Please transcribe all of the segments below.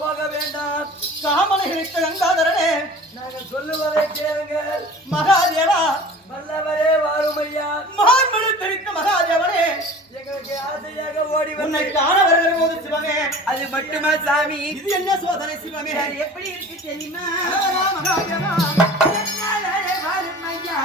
போக வேண்டாம். காமலைகளுக்கு கங்காதரனே, நாங்கள் சொல்லுவதை கேளுங்கள். மகாதேவா, வல்லவரே வாருமையா. மகான்மடு தெரிந்த மகாதேவனே, எங்களுக்கு ஆசையாக ஓடி உன்னை காண வருகிற போது சிவமே, அது மட்டுமா சாமி? இது என்ன சோதனை சிவமே? எப்படி இருக்கு தெரியுமா? மகாதேவா, வாருமையா.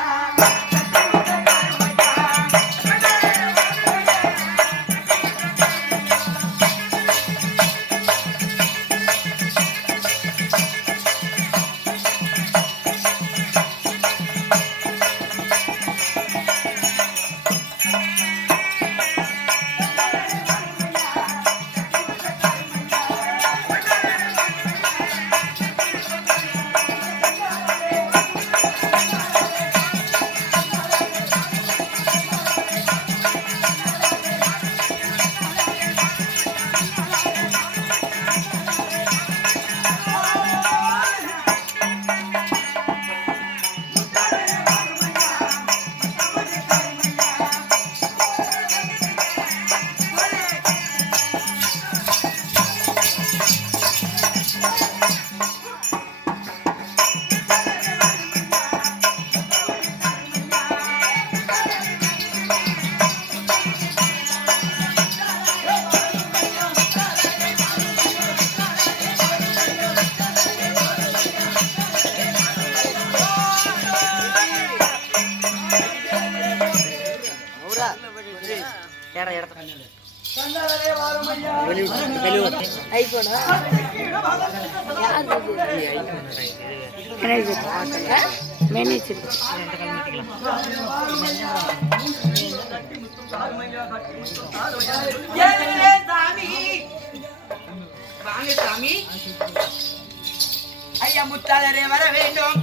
ஐயா முத்தாளரே வர வேண்டும்.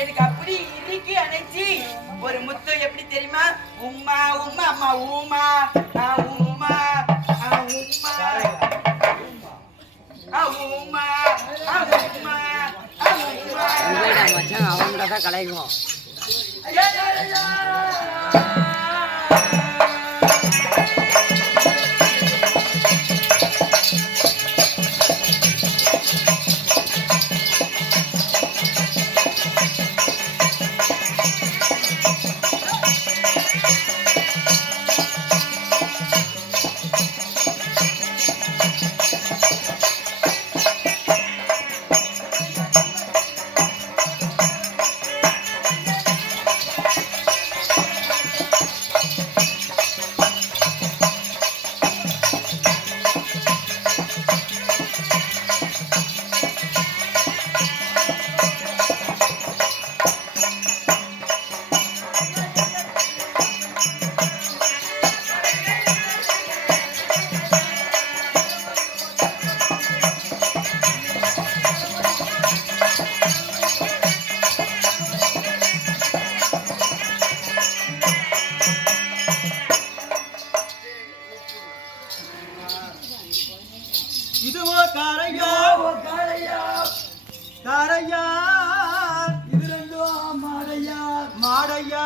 எனக்கு அப்படி இறுக்கி அணைச்சி ஒரு முத்து எப்படி தெரியுமா? உம்மா உம்மா அம்மா உமா உமா அவங்களதான் கலைக்கும். இதுவோ காரையா காரையா, இது ரெண்டும் மாடையா மாடையா,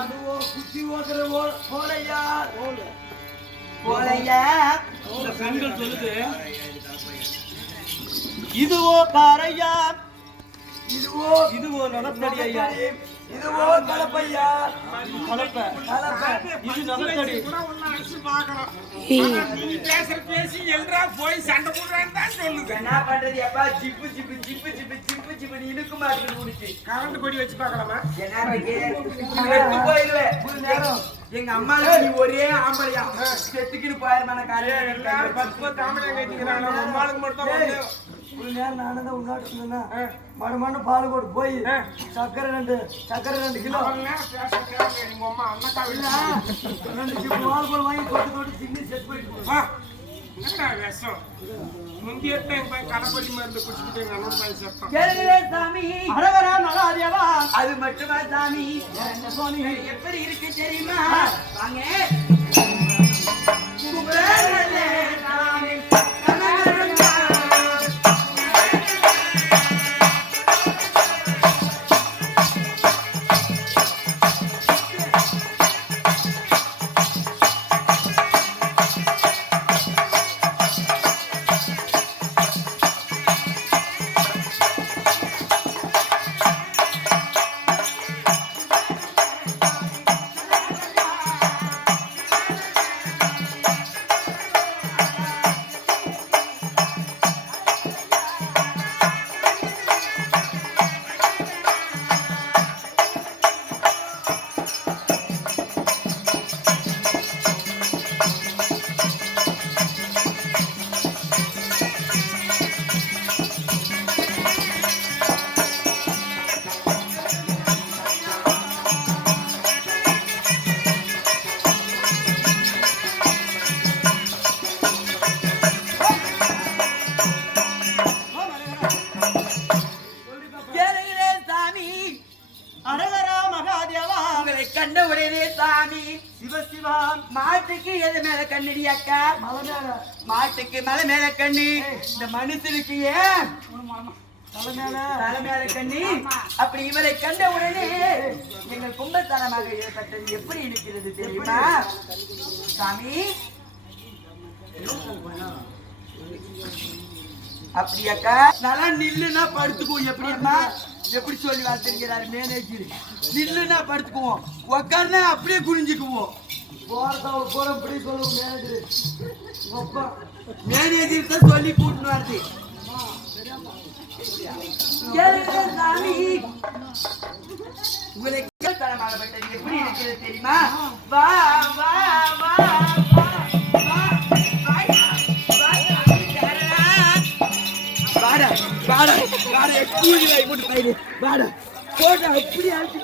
அதுவோ குத்தி ஓடுற கோலையா கோலையா. பெண்கள் சொல்லுது இதுவோ காரையா, இதுவோ நலத்தடி ஐயா, இதுவோ கலப்பையா கலப்ப இது நலத்தடி. பேசி எல்ரா போய் சண்டை போடுறான்னு தான் சொல்லுது. என்ன பண்றது அப்பா? Zip zip zip zip zip zip இழுக்கு மாட்டேங்குது. முடிச்சு கரண்ட் கொடி வச்சு பார்க்கலாமா? என்ன போயிருவேன். எங்க அம்மாவுக்கு நீ ஒரே ஆம்பளையா செத்துக்கிட்டு போயிருமான எல்லாரும் 10 ஆம்பளை கட்டிக்கிறாங்க அம்மாளுக்கு மட்டும் வந்து ஒரு நேரம் நானும் தான் உன்னாட்டு இருந்தேன்னா மடமான பால் போட்டு போய் சக்கரை 2 கிலோ உங்க அம்மா அண்ணக்கா இல்ல 2 கிலோ பால் போல் வாங்கி தொட்டு சின்ன செட் போயிட்டு என்னடா விஷம் முந்திய டைம் போய் கடப்பள்ளி மருந்து குடிச்சுக்கிட்டு எங்க அண்ணன் போய் செத்தான் கேளுங்களே சாமி அரவரா மகாதேவா அது மட்டுமா சாமி என்ன சாமி எப்படி இருக்கு தெரியுமா வாங்க குபேரனே சாமி கனகரங்கா மாட்டுக்கு எது மேல கண்ணடி அக்கா மாட்டுக்கு மலை மேல கண்ணி இந்த மனுஷனுக்கு ஏன் தலை மேல கண்ணி அப்படி இவரை கண்ட உடனே எங்கள் கும்பத்தனமாக ஏற்பட்டது எப்படி இருக்கிறது தெரியுமா சாமி அப்படியாக்கா நல்லா நில்லுன்னா படுத்துக்குவோம் எப்படின்னா எப்படி சொல்லி வளர்த்துருக்கிறாரு மேனேஜர் நில்லுன்னா படுத்துக்குவோம் உக்காருனா அப்படியே குனிஞ்சுக்குவோம் மேனேஜர் தான் சொல்லி கூட்டினு வருது சாமி உங்களுக்கு தரமாகப்பட்டது எப்படி இருக்கிறது தெரியுமா வா வா வா வாடா வாடா வாடா கூலி போட்டு பயிரு வாடா போட்டா அப்படி ஆச்சு